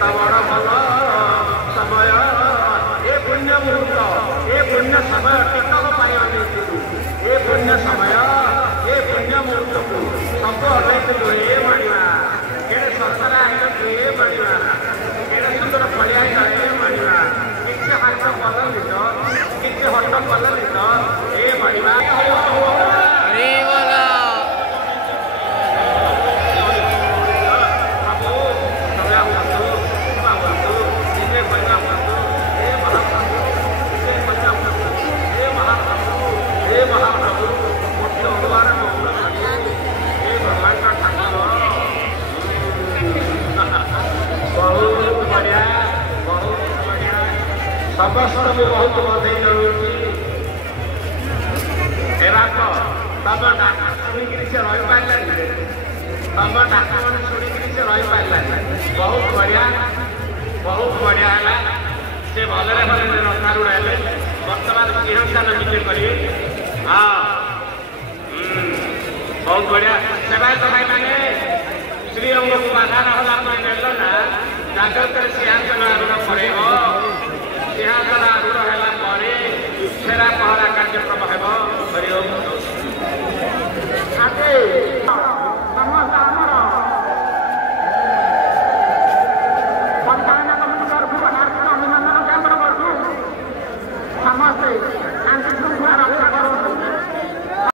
केत बड़ भल समय ए पुण्य मुहूर्त ए पुण्य समय टिकक पाई अनेइलु ए पुण्य समय ए पुण्य मुहूर्त को सब अनेइलु ए मानिवा केड़े ससरा आइलु ए मानिवा केड़े सुंदर फलिया ए मानिवा किछ हाथ कलम किछ हट कलम ए मानिवा अरे वाला समस्त भी बहुत बधाई जरूरी तम डाक शुणिक से रही पारे तम डाक मैंने शुणिक से रही पारे बहुत बढ़िया है से भलरे भलरे रथारूढ़ है बर्तमान सिंहासन विजय करेंगे हाँ बहुत बढ़िया सेवायत भाई मैंने श्रीअंग को बाधा ना ना जागृत सिंहासन आरूढ़ पड़ेगा सिंहासन आरूढ़ है फेरा पहरा कार्यक्रम है हरिओम आगे